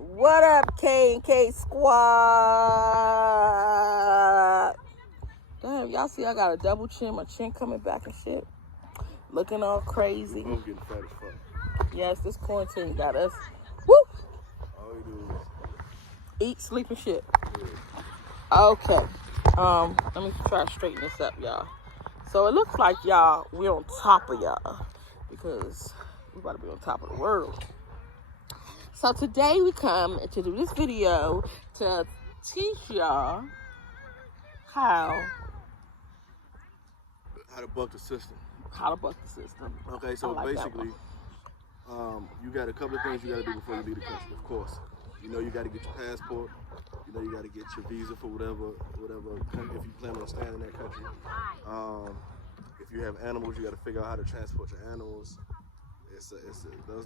What up, K&K squad? Damn, y'all see I got a double chin, my chin coming back and shit. Looking all crazy. We're both getting fat as fuck. Yes, this quarantine got us. Woo! All we do is Eat, sleep, and shit. yeah. Okay. Let me try to straighten this up, y'all. So it looks like y'all, we're on top of y'all because we about to be on top of the world. So today we come to do this video to teach y'all how to buck the system. to buck the system. Okay, so like basically, you got a couple of things you got to do before you leave the country. Of course, you know you got to get your passport. You know you got to get your visa for whatever country, if you plan on staying in that country. If you have animals, you got to figure out how to transport your animals.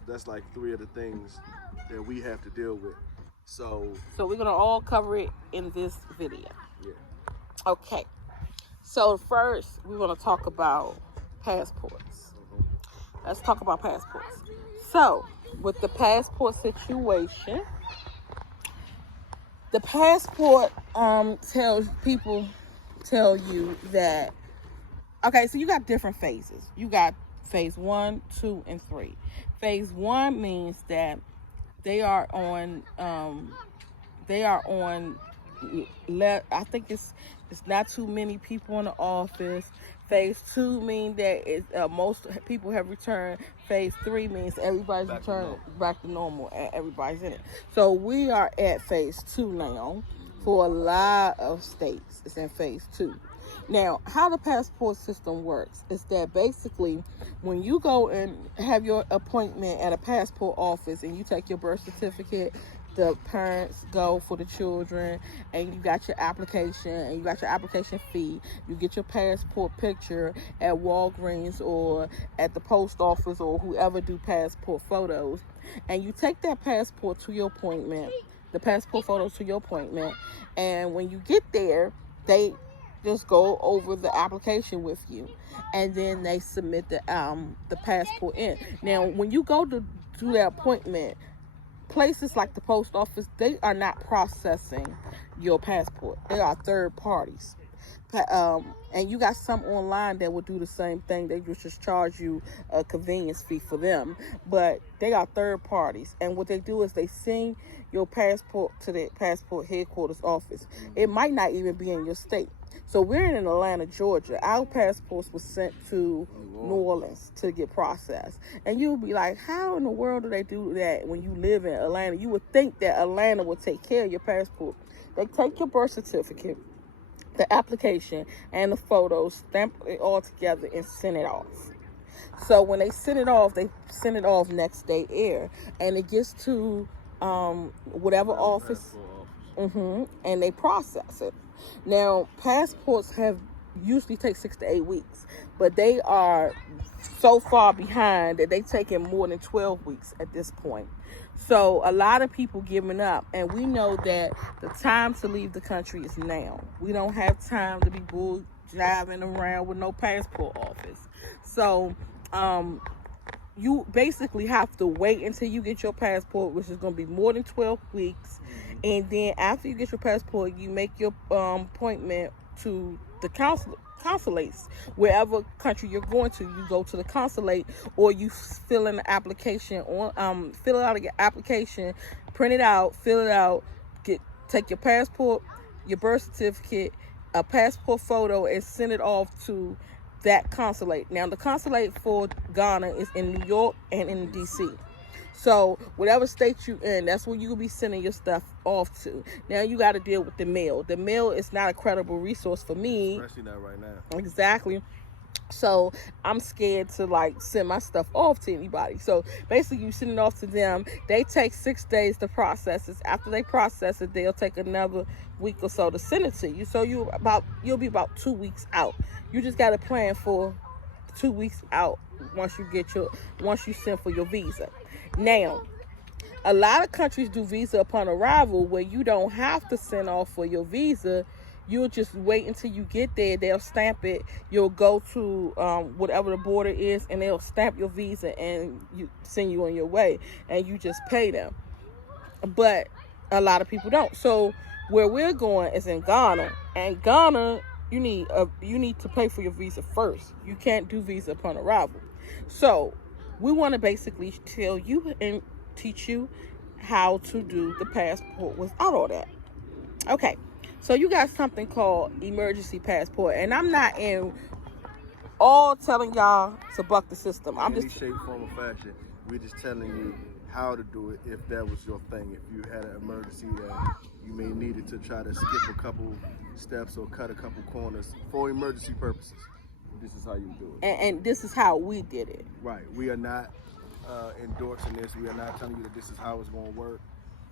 That's like three of the things that we have to deal with. So we're gonna all cover it in this video. Yeah. Okay. So first we're gonna talk about passports. Let's talk about passports. So with the passport situation, the passport tell you that, okay, so you got different phases. You got phase 1, 2, and 3. Phase 1 means that they are on I think it's not too many people in the office. Phase 2 means that most people have returned. Phase 3 means everybody's returned back to normal and everybody's in it. So we are at phase 2 now. For a lot of states, it's in phase 2. Now, how the passport system works is that basically when you go and have your appointment at a passport office and you take your birth certificate, the parents go for the children, and you got your application and you got your application fee. You get your passport picture at Walgreens or at the post office or whoever do passport photos, and you take that passport to your appointment, the passport photos to your appointment, and when you get there, they just go over the application with you, and then they submit the passport in. Now, when you go to do that appointment, places like the post office, they are not processing your passport. They are third parties. And you got some online that will do the same thing. They just charge you a convenience fee for them. But they are third parties. And what they do is they send your passport to the passport headquarters office. It might not even be in your state. So we're in Atlanta, Georgia. Our passports were sent to New Orleans to get processed. And you'll be like, how in the world do they do that when you live in Atlanta? You would think that Atlanta would take care of your passport. They take your birth certificate, the application, and the photos, stamp it all together and send it off. So when they send it off next day air, and it gets to whatever office, and they process it. Now, passports have usually take 6 to 8 weeks, but they are so far behind that they taking more than 12 weeks at this point. So a lot of people giving up, and we know that the time to leave the country is now. We don't have time to be bull driving around with no passport office. So you basically have to wait until you get your passport, which is going to be more than 12 weeks. And then after you get your passport, you make your appointment to the consulates. Wherever country you're going to, you go to the consulate, or you fill in the application, or fill out your application, print it out, fill it out, take your passport, your birth certificate, a passport photo, and send it off to that consulate. Now, the consulate for Ghana is in New York and in DC. So whatever state you in, that's where you'll be sending your stuff off to. Now you got to deal with the mail. The mail is not a credible resource for me. Especially not right now. Exactly. So I'm scared to send my stuff off to anybody. So basically you send it off to them. They take 6 days to process it. After they process it, they'll take another week or so to send it to you. So you'll be about 2 weeks out. You just got to plan for 2 weeks out once you send for your visa. Now, a lot of countries do visa upon arrival, where you don't have to send off for your visa. You'll just wait until you get there. They'll stamp it. You'll go to whatever the border is, and they'll stamp your visa and you send you on your way, and you just pay them. but a lot of people don't. So where we're going is in Ghana, and Ghana, you need to pay for your visa first. You can't do visa upon arrival. So we want to basically tell you and teach you how to do the passport without all that. Okay, so you got something called emergency passport, and I'm not in all telling y'all to buck the system. I'm Any just shape, form, or fashion. We're just telling you how to do it if that was your thing. If you had an emergency that you may need it to try to skip a couple steps or cut a couple corners for emergency purposes. This is how you do it. and this is how we did it. Right. We are not endorsing this. We are not telling you that this is how it's going to work.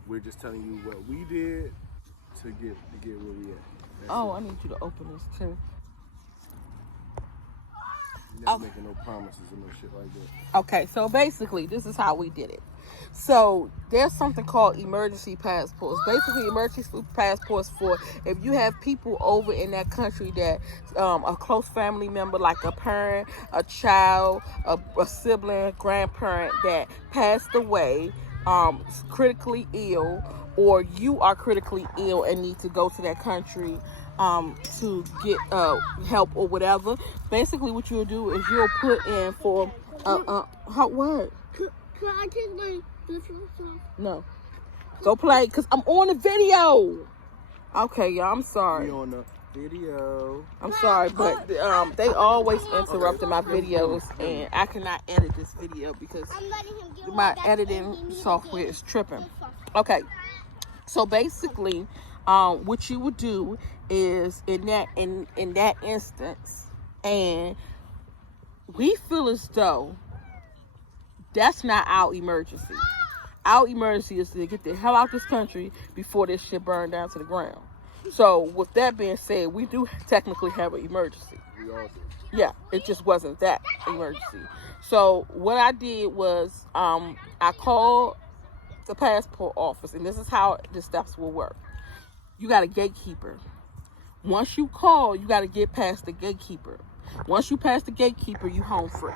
We're just telling you what we did to get where we at. That's Oh, it. I need you to open this too. You're not making no promises or no shit like that. Okay, so basically, this is how we did it. So there's something called emergency passports. Basically, emergency passports for if you have people over in that country that a close family member, like a parent, a child, a sibling, grandparent that passed away, critically ill, or you are critically ill and need to go to that country to get help or whatever. Basically, what you'll do is you'll put in for what? Can I take my business off? No. Go play, because I'm on the video. Okay, y'all, I'm sorry. We on the video. I'm sorry, but they always interrupting my videos, and I cannot edit this video because I'm letting him get my all that editing thing he needs software to is tripping. get off. Okay, so basically, what you would do is in that instance, and we feel as though that's not our emergency. Our emergency is to get the hell out this country before this shit burn down to the ground. So with that being said, we do technically have an emergency. We all do. Yeah, it just wasn't that emergency. So what I did was I called the passport office, and this is how the steps will work. You got a gatekeeper. Once you call, you got to get past the gatekeeper. Once you pass the gatekeeper, you home free.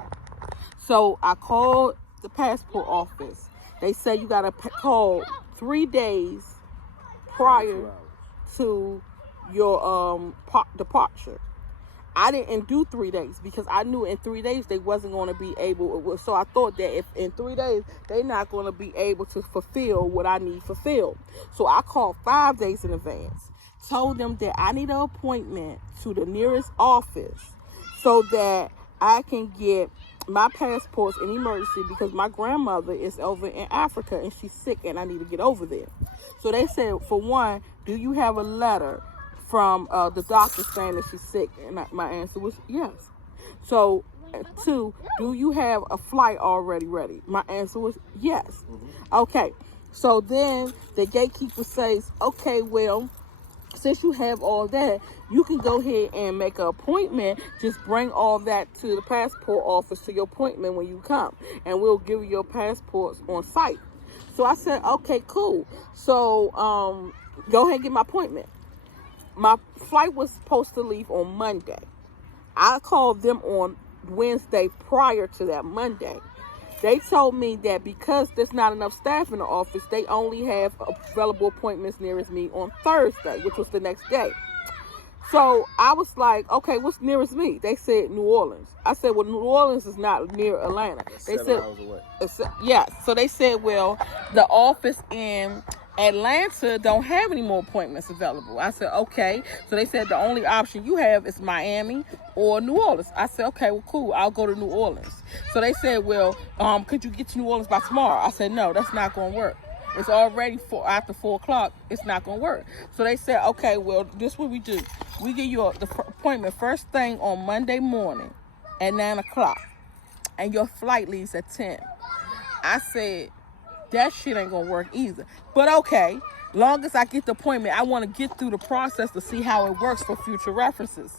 So I called the passport office. They say you got to call 3 days prior to your departure. I didn't do 3 days because I knew in 3 days they wasn't going to be able. So I thought that if in 3 days they're not going to be able to fulfill what I need fulfilled. So I called 5 days in advance. Told them that I need an appointment to the nearest office so that I can get my passports in emergency because my grandmother is over in Africa and she's sick and I need to get over there. So they said, for one, do you have a letter from the doctor saying that she's sick? And my answer was yes. So 2, do you have a flight already ready? My answer was yes. Okay. So then the gatekeeper says, okay, well, since you have all that, you can go ahead and make an appointment. Just bring all that to the passport office to your appointment when you come, and we'll give you your passports on site. So I said, okay, cool. So go ahead and get my appointment. My flight was supposed to leave on Monday. I called them on Wednesday prior to that Monday. They told me that because there's not enough staff in the office, they only have available appointments nearest me on Thursday, which was the next day. So I was like, okay, what's nearest me? They said New Orleans. I said, well, New Orleans is not near Atlanta. They 7 said, hours away. yeah. So they said, well, the office in Atlanta don't have any more appointments available. I said, okay. So they said the only option you have is Miami or New Orleans. I said, okay, well, cool. I'll go to New Orleans. So they said, well, could you get to New Orleans by tomorrow? I said, no, that's not going to work. It's already after 4 o'clock. It's not going to work. So they said, okay, well, this is what we do. We give you the appointment first thing on Monday morning at 9 o'clock. And your flight leaves at 10. I said, that shit ain't gonna work either. But okay, long as I get the appointment, I want to get through the process to see how it works for future references.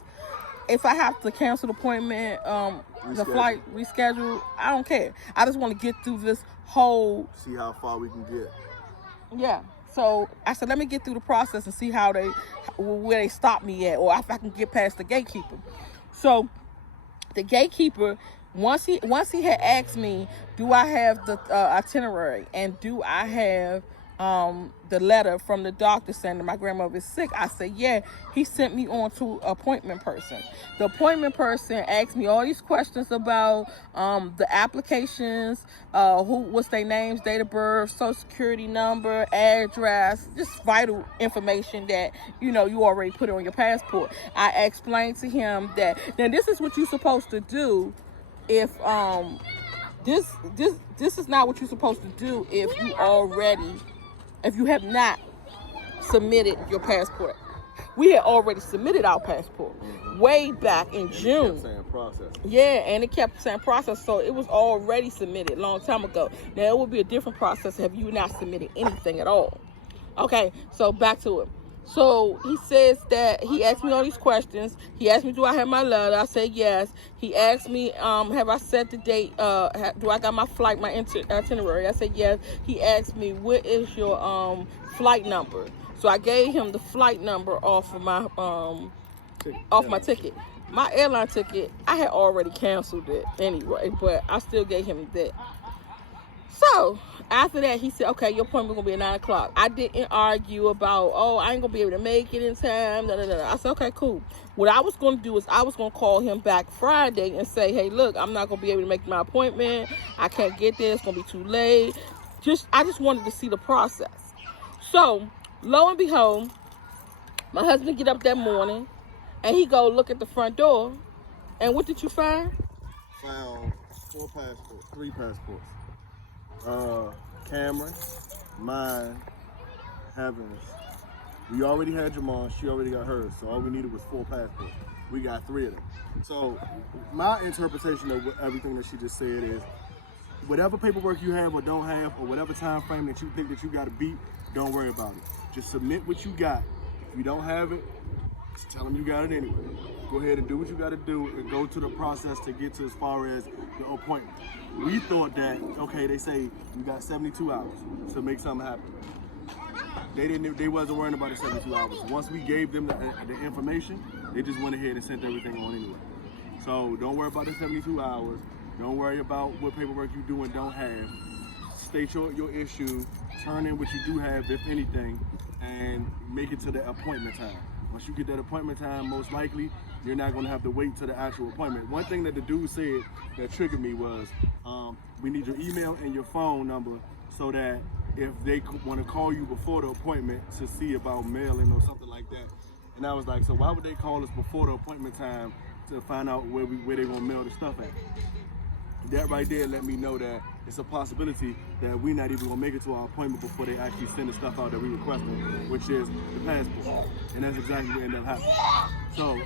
If I have to cancel the appointment, the flight reschedule, I don't care. I just want to get through this whole. See how far we can get. Yeah. So I said, let me get through the process and see where they stop me at, or if I can get past the gatekeeper. So the gatekeeper, once he had asked me, do I have the itinerary and do I have the letter from the doctor saying that my grandmother is sick. I said, yeah. He sent me on to an appointment person. The appointment person asked me all these questions about the applications, what's their names, date of birth, social security number, address, just vital information that, you already put on your passport. I explained to him that, now this is what you're supposed to do if, this is not what you're supposed to do if you have not submitted your passport. We had already submitted our passport way back in June. It kept saying process. Yeah, and it kept saying process, so it was already submitted a long time ago. Now, it would be a different process if you not submitted anything at all. Okay, so back to it. So he says that he asked me all these questions. He asked me, do I have my letter? I said yes. He asked me, have I set the date? Do I got my flight, my itinerary? I said yes. He asked me, what is your flight number? So I gave him the flight number off of my my ticket. My airline ticket, I had already canceled it anyway, but I still gave him that. So after that, he said, okay, your appointment gonna be at 9 o'clock. I didn't argue about, I ain't gonna be able to make it in time. I said, okay, cool. What I was gonna do is I was gonna call him back Friday and say, hey, look, I'm not gonna be able to make my appointment. I can't get there. It's gonna be too late. I just wanted to see the process. So lo and behold, my husband get up that morning and he go look at the front door. And what did you find? Found 3 passports. Cameron, mine, Heaven's. We already had Jamal, she already got hers, so all we needed was 4 passports. We got 3 of them. So my interpretation of everything that she just said is, whatever paperwork you have or don't have, or whatever time frame that you think that you got to beat, don't worry about it. Just submit what you got. If you don't have it, just tell them you got it anyway. Go ahead and do what you got to do and go to the process to get to as far as the appointment. We thought that, okay, they say you got 72 hours to make something happen. They wasn't worrying about the 72 hours. Once we gave them the information, they just went ahead and sent everything on anyway. So don't worry about the 72 hours. Don't worry about what paperwork you do and don't have. State your issue, turn in what you do have, if anything, and make it to the appointment time. Once you get that appointment time, most likely, you're not going to have to wait to the actual appointment. One thing that the dude said that triggered me was, we need your email and your phone number so that if they want to call you before the appointment to see about mailing or something like that. And I was like, so why would they call us before the appointment time to find out where they're going to mail the stuff at? That right there let me know that it's a possibility that we're not even gonna make it to our appointment before they actually send the stuff out that we requested, which is the passport. And that's exactly what ended up happening. So,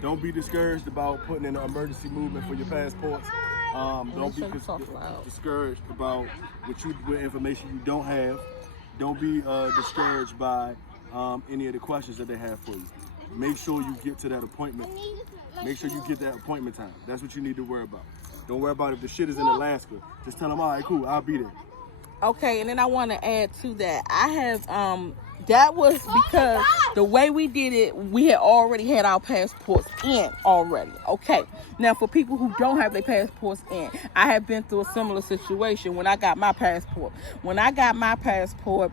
don't be discouraged about putting in an emergency movement for your passports. Don't be discouraged about what information you don't have. Don't be discouraged by any of the questions that they have for you. Make sure you get to that appointment. Make sure you get that appointment time. That's what you need to worry about. Don't worry about if the shit is in Alaska. Just tell them, all right, cool, I'll be there. Okay, and then I want to add to that. I have, that was because the way we did it, we had already had our passports in already. Okay, now for people who don't have their passports in, I have been through a similar situation when I got my passport. When I got my passport,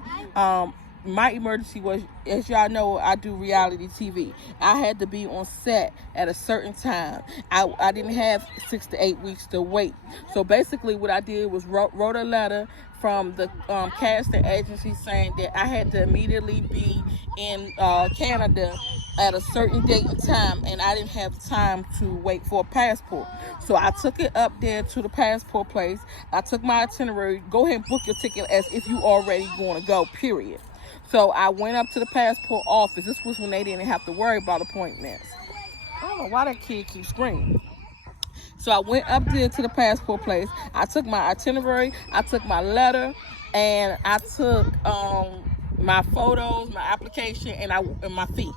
my emergency was, as y'all know, I do reality TV. I had to be on set at a certain time. I didn't have 6 to 8 weeks to wait. So basically what I did was wrote a letter from the casting agency saying that I had to immediately be in Canada at a certain date and time, and I didn't have time to wait for a passport. So I took it up there to the passport place. I took my itinerary. Go ahead and book your ticket as if you already going to go, period. So I went up to the passport office. This was when they didn't have to worry about appointments. I don't know why that kid keeps screaming. So I went up there to the passport place. I took my itinerary, I took my letter, and I took my photos, my application, and my fee.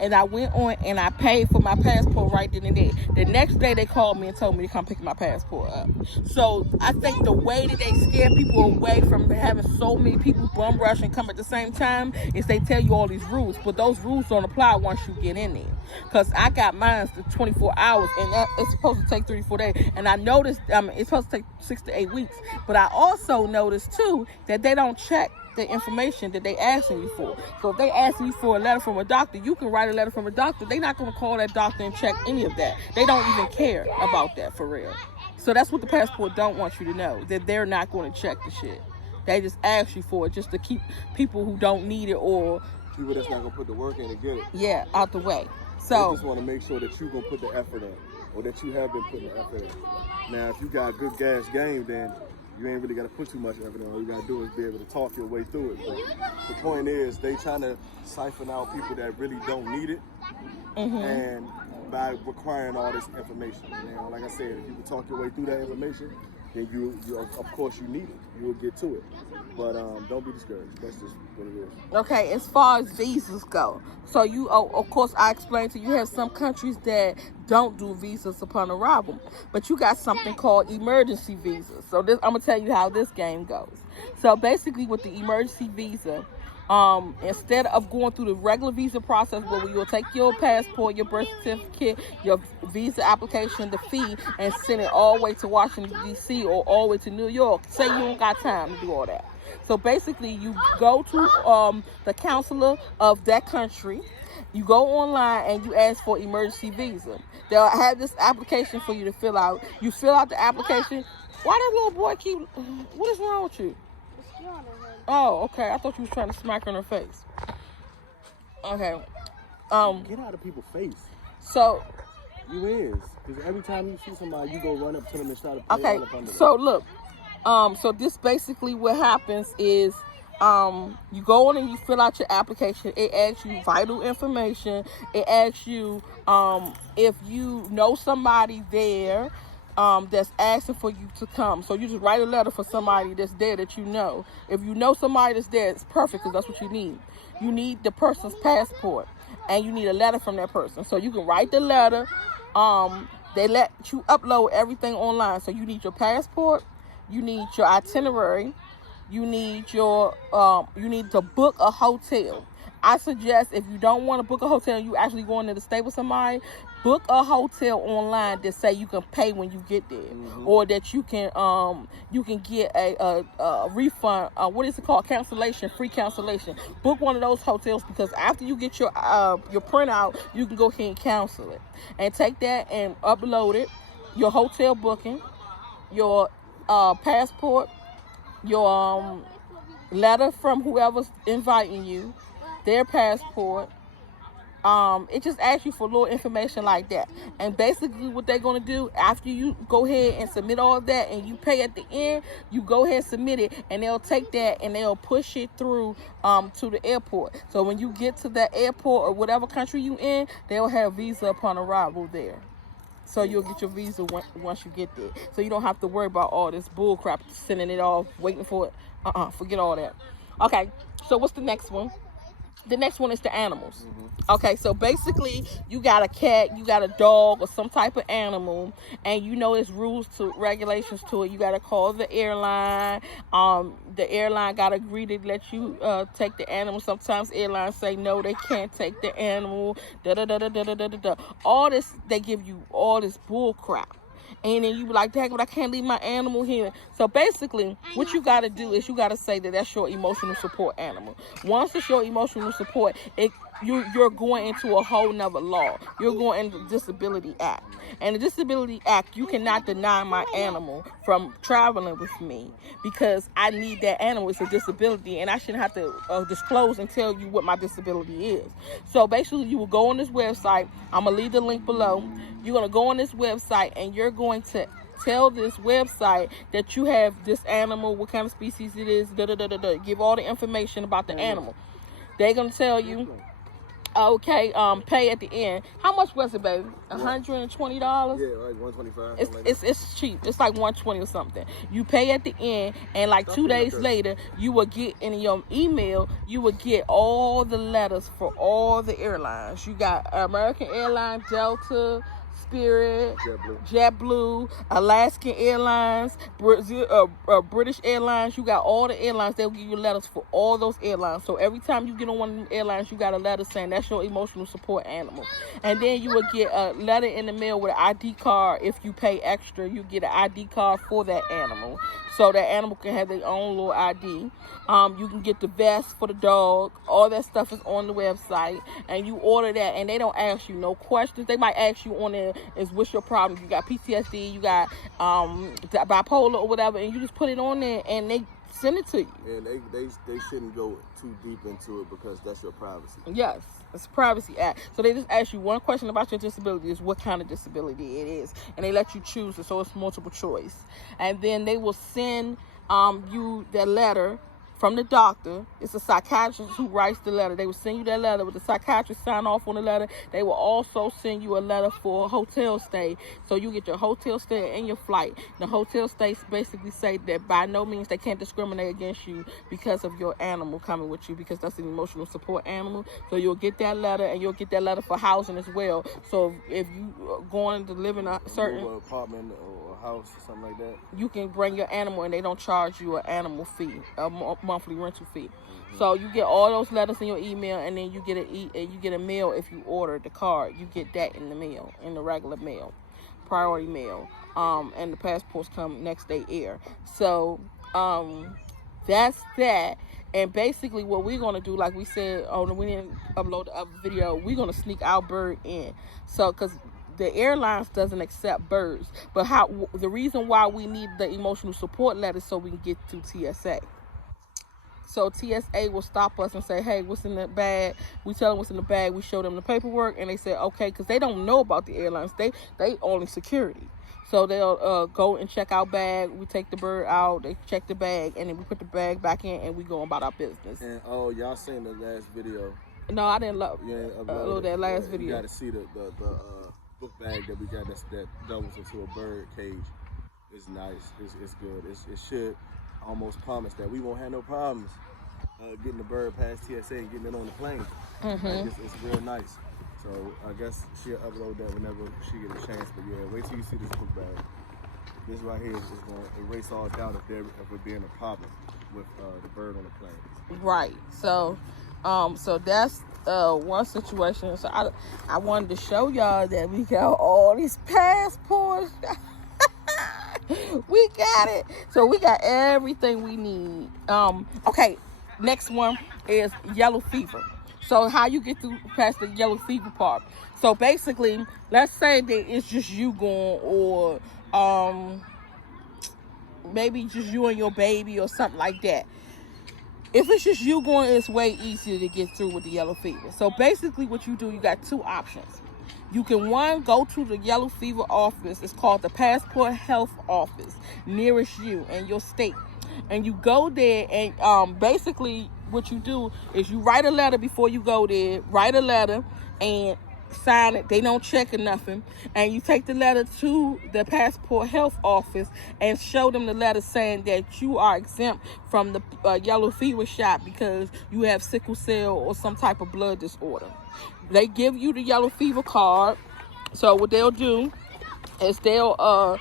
And I went on and I paid for my passport right then and there. The next day they called me and told me to come pick my passport up. So I think the way that they scare people away from having so many people bum rush and come at the same time is they tell you all these rules, but those rules don't apply once you get in there. Because I got mine for 24 hours and it's supposed to take 3 to 4 days. And I noticed it's supposed to take 6 to 8 weeks. But I also noticed too that they don't check the information that they asking you for. So if they asking you for a letter from a doctor, you can write a letter from a doctor. They're not going to call that doctor and check any of that. They don't even care about that for real. So that's what the passport don't want you to know, that they're not going to check the shit. They just ask you for it just to keep people who don't need it or people that's not going to put the work in to get it. Yeah, out the way. They So just want to make sure that you're going to put the effort in, or that you have been putting the effort in. Now, if you got good gas game, then you ain't really got to put too much effort in. All you got to do is be able to talk your way through it. But the point is, they trying to siphon out people that really don't need it, and by requiring all this information. Now, like I said, if you can talk your way through that information, then you of course you need it. You'll get to it. But don't be discouraged. That's just what it is. okay, as far as visas go, so you, of course, I explained to you, you have some countries that don't do visas upon arrival, but you got something called emergency visas. So this, I'm gonna tell you how this game goes. So basically, with the emergency visa, instead of going through the regular visa process where you'll take your passport, your birth certificate, your visa application, the fee, and send it all the way to Washington, D.C. or all the way to New York, say you don't got time to do all that. So basically, you go to the consulate of that country, you go online and you ask for emergency visa. They'll have this application for you to fill out. You fill out the application. Why that little boy keep, what is wrong with you? Oh, okay. I thought you was trying to smack her in her face. Okay. Get out of people's face. So. You is. Because every time you see somebody, you go run up to them and start to play Okay. all up under them. So look. So this basically what happens is, you go on and you fill out your application. It asks you vital information. It asks you, if you know somebody there, that's asking for you to come. So you just write a letter for somebody that's there that you know. If you know somebody that's there, it's perfect because that's what you need. You need the person's passport and you need a letter from that person. So you can write the letter. They let you upload everything online. So you need your passport, you need your itinerary, you need your you need to book a hotel. I suggest if you don't want to book a hotel and you actually going there to stay with somebody, book a hotel online that say you can pay when you get there, or that you can get a refund. What is it called? Cancellation, free cancellation. Book one of those hotels because after you get your printout, you can go ahead and cancel it and take that and upload it. Your hotel booking, your passport, your letter from whoever's inviting you, their passport. It just asks you for little information like that. And basically what they're going to do after you go ahead and submit all of that and you pay at the end, you go ahead and submit it and they'll take that and they'll push it through to the airport. So when you get to that airport or whatever country you in, they'll have visa upon arrival there. So you'll get your visa once you get there. So you don't have to worry about all this bull crap, sending it off, waiting for it. Forget all that. Okay, so what's the next one? The next one is the animals. Okay, so basically you got a cat, you got a dog or some type of animal, and you know there's rules to regulations to it. You got to call the airline. The airline got to agree to let you take the animal. Sometimes airlines say no, they can't take the animal. All this, they give you all this bull crap. And then you be like, dang, but I can't leave my animal here. So basically, what you got to do is you got to say that that's your emotional support animal. Once it's your emotional support, you're going into a whole nother law. You're going into the Disability Act. And the Disability Act, you cannot deny my animal from traveling with me because I need that animal. It's a disability, and I shouldn't have to disclose and tell you what my disability is. So basically, you will go on this website. I'm going to leave the link below. You're going to go on this website, and you're going to tell this website that you have this animal, what kind of species it is, Give all the information about the animal. They're going to tell you Okay, pay at the end. How much was it, baby? $120. Yeah, like 125. It's cheap. It's like 120 or something. You pay at the end, and like 2 days later, you will get in your email. You will get all the letters for all the airlines. You got American Airlines, Delta, Spirit, JetBlue, Alaskan Airlines, British Airlines. You got all the airlines. They'll give you letters for all those airlines. So every time you get on one of them airlines, you got a letter saying that's your emotional support animal. And then you will get a letter in the mail with an ID card. If you pay extra, you get an ID card for that animal. So that animal can have their own little ID. You can get the vest for the dog. All that stuff is on the website. And you order that, and they don't ask you no questions. They might ask you on there, is what's your problem? You got PTSD, you got bipolar or whatever, and you just put it on there, and they send it to you. And they shouldn't go too deep into it because that's your privacy. Yes, it's a privacy act. So they just ask you one question about your disability, is what kind of disability it is, and they let you choose it, so it's multiple choice. And then they will send you that letter from the doctor. It's a psychiatrist who writes the letter. They will send you that letter with the psychiatrist sign off on the letter. They will also send you a letter for a hotel stay. So you get your hotel stay and your flight. The hotel stays basically say that by no means they can't discriminate against you because of your animal coming with you, because that's an emotional support animal. So you'll get that letter, and you'll get that letter for housing as well. So if you are going to live in a certain apartment or a house or something like that, you can bring your animal, and they don't charge you an animal fee, a monthly rental fee. So you get all those letters in your email, and then you get a mail if you order the card. You get that in the mail, in the regular mail, priority mail, and the passports come next day air. So that's that. And basically what we're going to do, like we said, we didn't upload the other video, we're going to sneak our bird in. So because the airlines doesn't accept birds, but the reason why we need the emotional support letter so we can get to TSA. So TSA will stop us and say, hey, what's in the bag? We tell them what's in the bag. We show them the paperwork, and they say, okay, because they don't know about the airlines. They only security. So they'll go and check our bag. We take the bird out. They check the bag, and then we put the bag back in, and we go about our business. And y'all seen the last video? No, I didn't upload that last video. You got to see the book bag that we got that doubles into a bird cage. It's nice. It's good. It should almost promise that we won't have no problems getting the bird past TSA and getting it on the plane. Like, it's real nice. So I guess she'll upload that whenever she get a chance. But yeah, wait till you see this book bag. This right here is going to erase all doubt of it being a problem with the bird on the plane. Right. So that's one situation. So I wanted to show y'all that we got all these passports. We got it. So we got everything we need. Okay, next one is yellow fever. So how you get through past the yellow fever part. So basically, let's say that it's just you going, or maybe just you and your baby or something like that. If it's just you going, it's way easier to get through with the yellow fever. So basically what you do, you got two options. You can, one, go to the yellow fever office. It's called the Passport Health Office, nearest you in your state. And you go there, and basically what you do is you write a letter before you go there. Write a letter and sign it. They don't check or nothing. And you take the letter to the Passport Health Office and show them the letter saying that you are exempt from the yellow fever shot because you have sickle cell or some type of blood disorder. They give you the yellow fever card. So what they'll do is they'll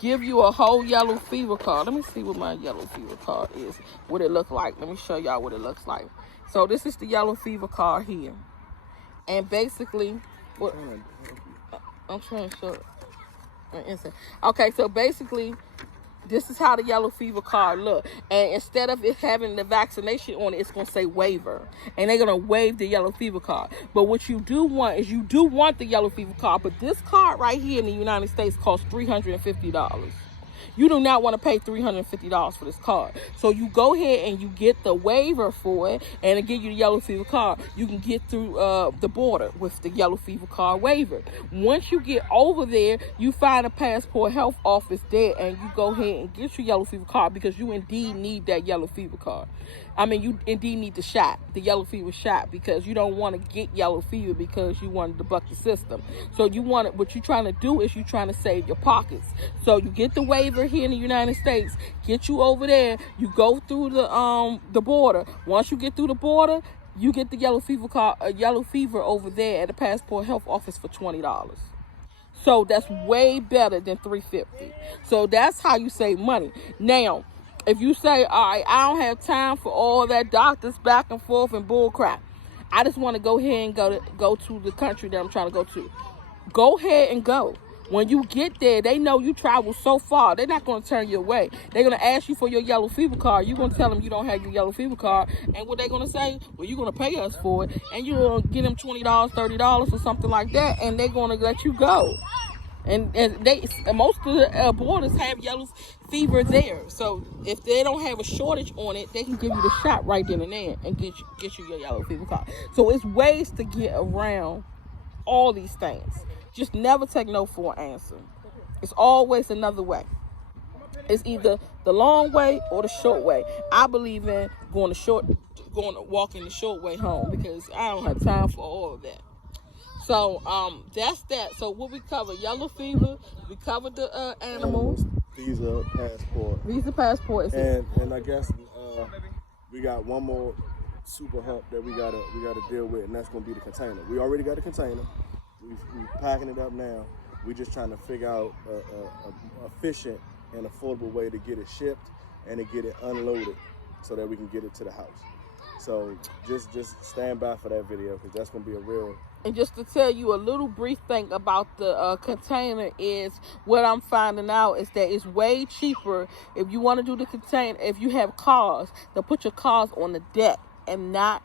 give you a whole yellow fever card. Let me see what my yellow fever card is, what it looks like. Let me show y'all what it looks like. So this is the yellow fever card here. And basically, what I'm trying to show it. Okay, so basically, this is how the yellow fever card look. And instead of it having the vaccination on it, it's going to say waiver. And they're going to waive the yellow fever card. But what you do want is you do want the yellow fever card. But this card right here in the United States costs $350. You do not want to pay $350 for this card. So you go ahead and you get the waiver for it, and it give you the yellow fever card. You can get through the border with the yellow fever card waiver. Once you get over there, you find a Passport Health office there, and you go ahead and get your yellow fever card, because you indeed need that yellow fever card. I mean, you indeed need the shot, the yellow fever shot, because you don't want to get yellow fever because you want to buck the system. So you want it, what you're trying to do is you're trying to save your pockets. So you get the waiver here in the United States, get you over there, you go through the border. Once you get through the border, you get the yellow fever card, yellow fever over there at the Passport Health office for $20. So that's way better than $350. So that's how you save money. Now, if you say, all right, I don't have time for all that doctors back and forth and bull crap, I just want to go ahead and go to the country that I'm trying to go to. Go ahead and go. When you get there, they know you travel so far. They're not going to turn you away. They're going to ask you for your yellow fever card. You're going to tell them you don't have your yellow fever card. And what they're going to say, well, you're going to pay us for it. And you're going to get them $20, $30 or something like that. And they're going to let you go. And most of the borders have yellow fever there. So if they don't have a shortage on it, they can give you the shot right then and there and get you your yellow fever card. So it's ways to get around all these things. Just never take no for an answer. It's always another way. It's either the long way or the short way. I believe in going to walking the short way home, because I don't have time for all of that. So that's that. So what we cover: yellow fever. We covered the animals. Visa, passport. And I guess we got one more super hump that we gotta deal with, and that's gonna be the container. We already got a container. We're packing it up now. We're just trying to figure out a efficient and affordable way to get it shipped and to get it unloaded so that we can get it to the house. So just stand by for that video, because that's gonna be a real. And just to tell you a little brief thing about the container is, what I'm finding out is that it's way cheaper if you want to do the container. If you have cars, they'll put your cars on the deck and not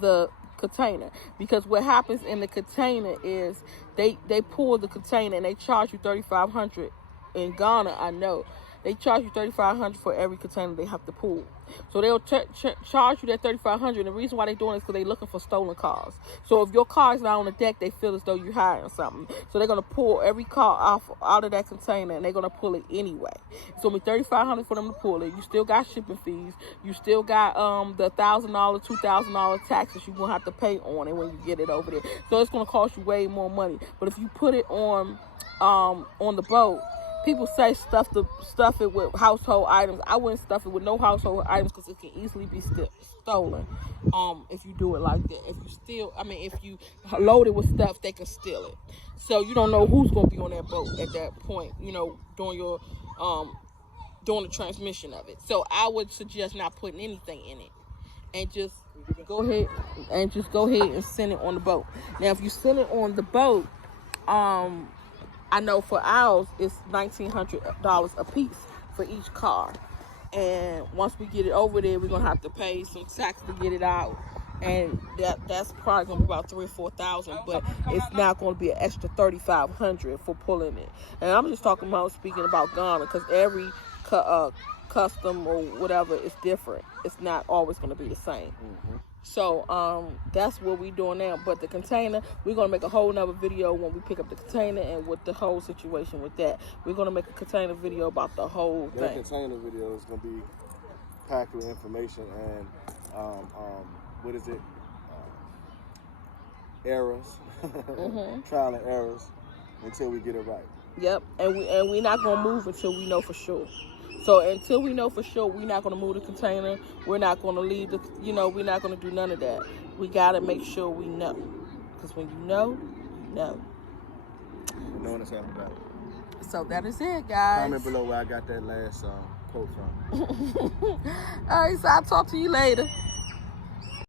the container, because what happens in the container is they pull the container and they charge you $3,500. In Ghana, I know they charge you $3,500 for every container they have to pull. So they'll charge you that $3,500. And the reason why they're doing it is because they're looking for stolen cars. So if your car is not on the deck, they feel as though you're hiding something. So they're gonna pull every car out of that container, and they're gonna pull it anyway. It's gonna be $3,500 for them to pull it. You still got shipping fees. You still got the $1,000, $2,000 taxes you're gonna have to pay on it when you get it over there. So it's gonna cost you way more money. But if you put it on the boat, people say stuff it with household items. I wouldn't stuff it with no household items, because it can easily be stolen. If you do it like that, if you load it with stuff, they can steal it. So you don't know who's gonna be on that boat at that point. During your during the transmission of it. So I would suggest not putting anything in it, and just go ahead and send it on the boat. Now, if you send it on the boat, I know for ours, it's $1,900 a piece for each car. And once we get it over there, we're going to have to pay some tax to get it out. And that's probably going to be about $3,000 or $4,000, but it's not going to be an extra $3,500 for pulling it. And I'm just speaking about Ghana, because every custom or whatever is different. It's not always going to be the same. Mm-hmm. So that's what we're doing now. But the container, we're going to make a whole nother video when we pick up the container and with the whole situation with that. We're going to make a container video about the whole thing. That container video is going to be packed with information and, what is it? Errors. Mm-hmm. Trial and errors until we get it right. Yep. And we're not going to move until we know for sure. So until we know for sure, we're not going to move the container. We're not going to leave we're not going to do none of that. We got to make sure we know. Because when you know, you know. No one is happy about it. So that is it, guys. Comment below where I got that last quote from. All right, so I'll talk to you later.